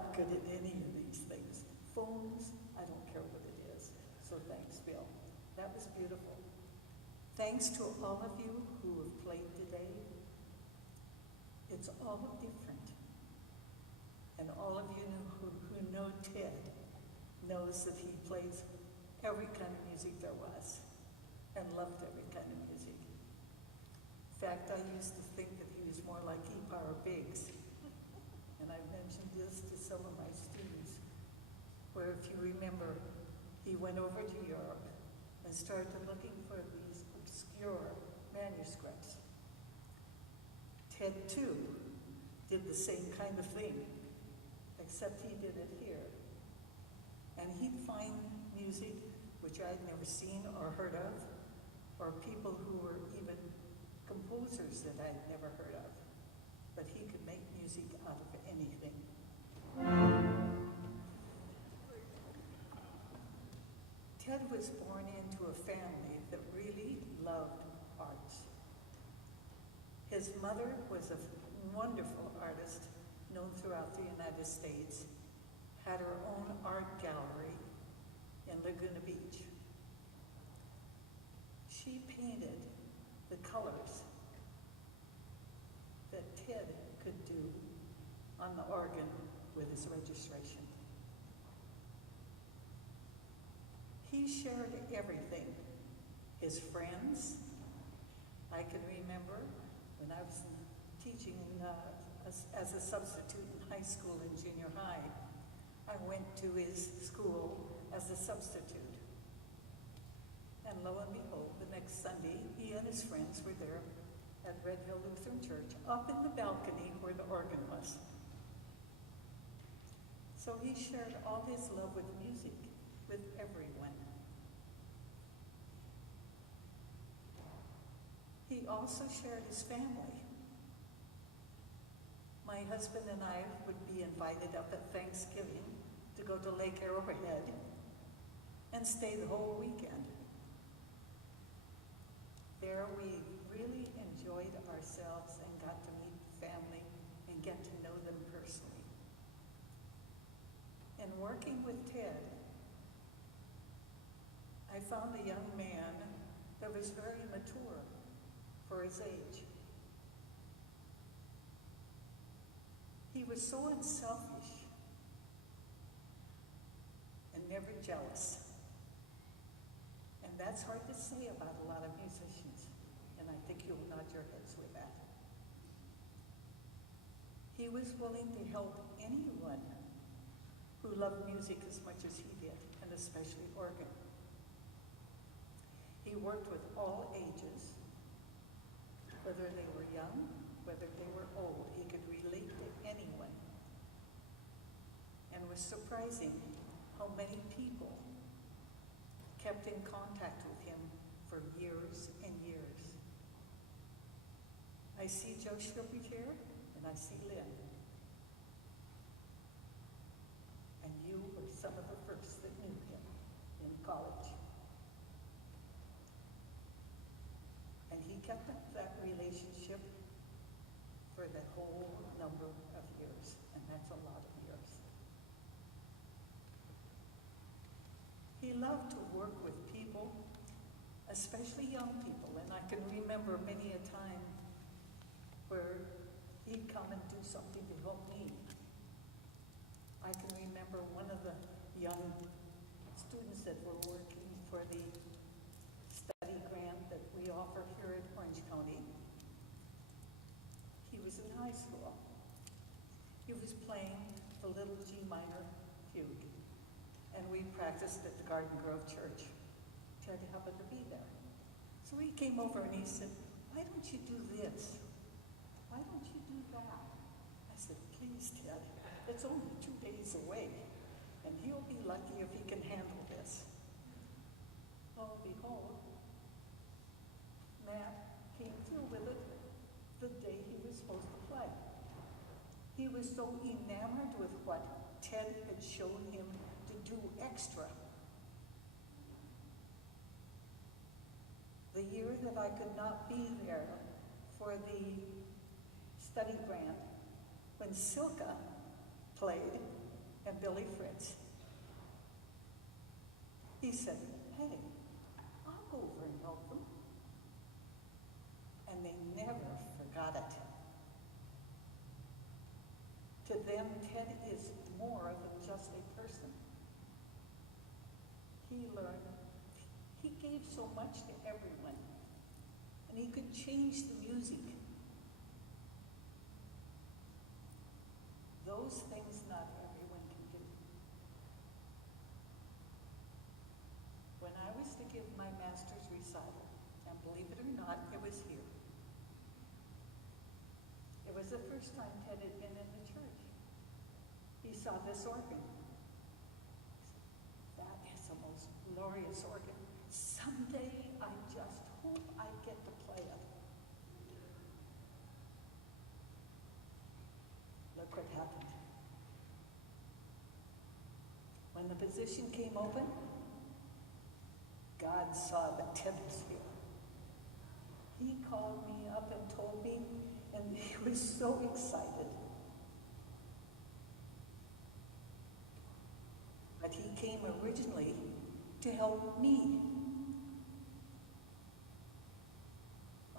not good at any of these things. Phones, I don't care what it is. So thanks, Bill. That was beautiful. Thanks to all of you who have played today. It's all different. And all of you who know Ted knows that he plays every kind of music there was and loved every kind of music. In fact, I used to think that he was more like E-Power Biggs. And I've mentioned this to some of my students, where if you remember, he went over to Europe and started looking for these obscure manuscripts. Ted, too, did the same kind of thing, except he did it here. And he'd find music which I'd never seen or heard of, or people who were even composers that I'd never heard of. But he could make music out of anything. Ted was born into a family that really loved arts. His mother was a wonderful artist known throughout the United States, had her own art gallery in Laguna Beach. She painted the colors that Ted could do on the organ with his registration. He shared everything. His friends, I can remember when I was teaching as a substitute in high school and junior high, I went to his school as a substitute. And lo and behold, the next Sunday, he and his friends were there at Red Hill Lutheran Church, up in the balcony where the organ was. So he shared all his love with music with everyone. He also shared his family. My husband and I would be invited up at Thanksgiving to go to Lake Arrowhead and stay the whole weekend. There we really enjoyed ourselves and got to meet family and get to know them personally. And working with Ted, I found a young man that was very mature for his age. He was so unselfish and never jealous. And that's hard to say about a lot of musicians, and I think you'll nod your heads with that. He was willing to help anyone who loved music as much as he did, and especially organ. He worked with all ages, whether they were young, whether they were old. He could relate to anyone. And it was surprising how many people kept in contact with him for years and years. I see Joe Schrippert here, and I see Lynn. And you were some of the first that knew him in college. And he kept up that relationship for the whole number of years, and that's a lot of years. He loved to work with people, especially young people, and I can remember many a time where he'd come and do something to help me. I can remember one of the young students that were working for the study grant that we offer here at Orange County. He was in high school. He was playing the little G minor fugue, and we practiced at the Garden Grove Church. Ted happened to be there. So he came over and he said, "Why don't you do this? Why don't you do that?" I said, "Please, Ted, it's only 2 days away, and he'll be lucky if he can handle this." Lo and behold, Matt came through with it the day he was supposed to play. He was so enamored with what Ted had shown him to do extra. The year that I could not be there for the study grant, when Silka played, Billy Fritz. He said, hey, I'll go over and help them. And they never forgot it. To them, Ted is more than just a person. He learned, he gave so much to everyone, and he could change the music. Those things not everyone can do. When I was to give my master's recital, and believe it or not, it was here. It was the first time Ted had been in the church. He saw this organ. That is the most glorious organ. Someday I just hope I get to play it. Look what happened. When the position came open, God saw that Ted was here. He called me up and told me, and he was so excited. But he came originally to help me.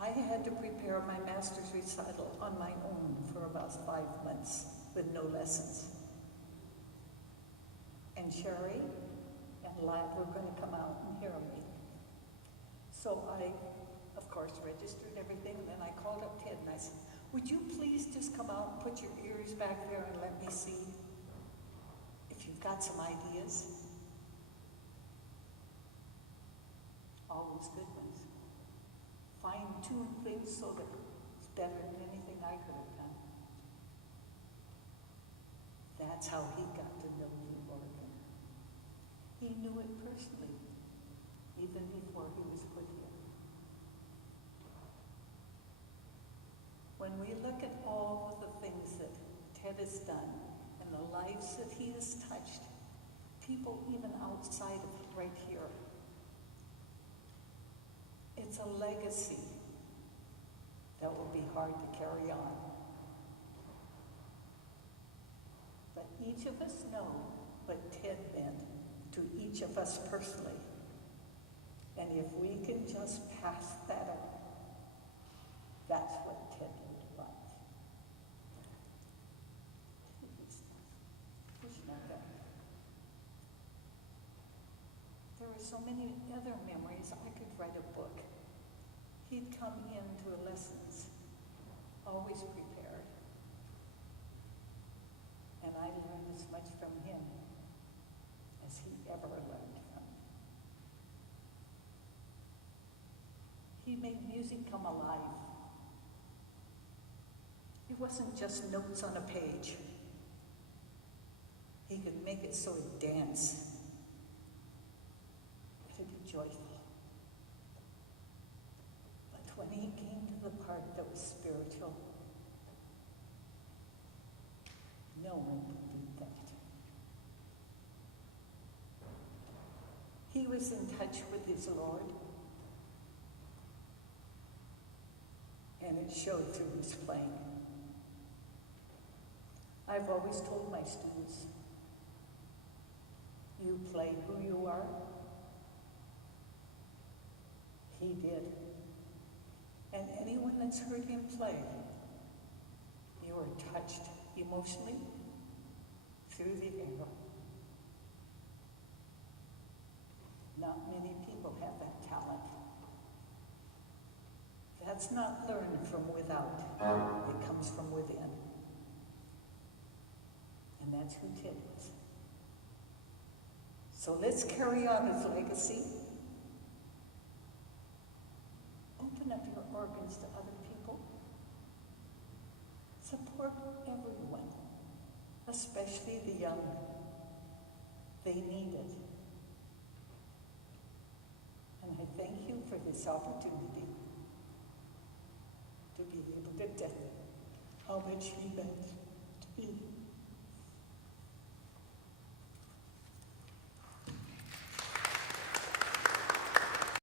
I had to prepare my master's recital on my own for about 5 months with no lessons. And Sherry and Lad were going to come out and hear me. So I, of course, registered everything, and then I called up Ted and I said, would you please just come out and put your ears back there and let me see if you've got some ideas? All those good ones. Fine-tune things so that it's better than anything I could have done. That's how he got to know the organ. He knew it personally, even before he was put here. When we look at all of the things that Ted has done and the lives that he has touched, people even outside of right here, it's a legacy that will be hard to carry on. But each of us know what Ted meant to each of us personally. And if we can just pass that on, that's what Ted would like. There are so many other memories. I could write a book. He'd come into lessons, always prepared. And I learned as much from him as he ever learned from me. He made music come alive. It wasn't just notes on a page. He could make it so it danced. It'd be joyful. But when he came to the part that was spiritual, no one could beat that. He was in touch with his Lord, and it showed through his playing. I've always told my students, you play who you are. He did. And anyone that's heard him play, you are touched emotionally through the air. Not many people have that talent. That's not learned from without. It comes from within. And that's who Ted is. So let's carry on his legacy. Open up your organs to other people. Support everyone, especially the young. They need it. And I thank you for this opportunity to be able to tell how much he meant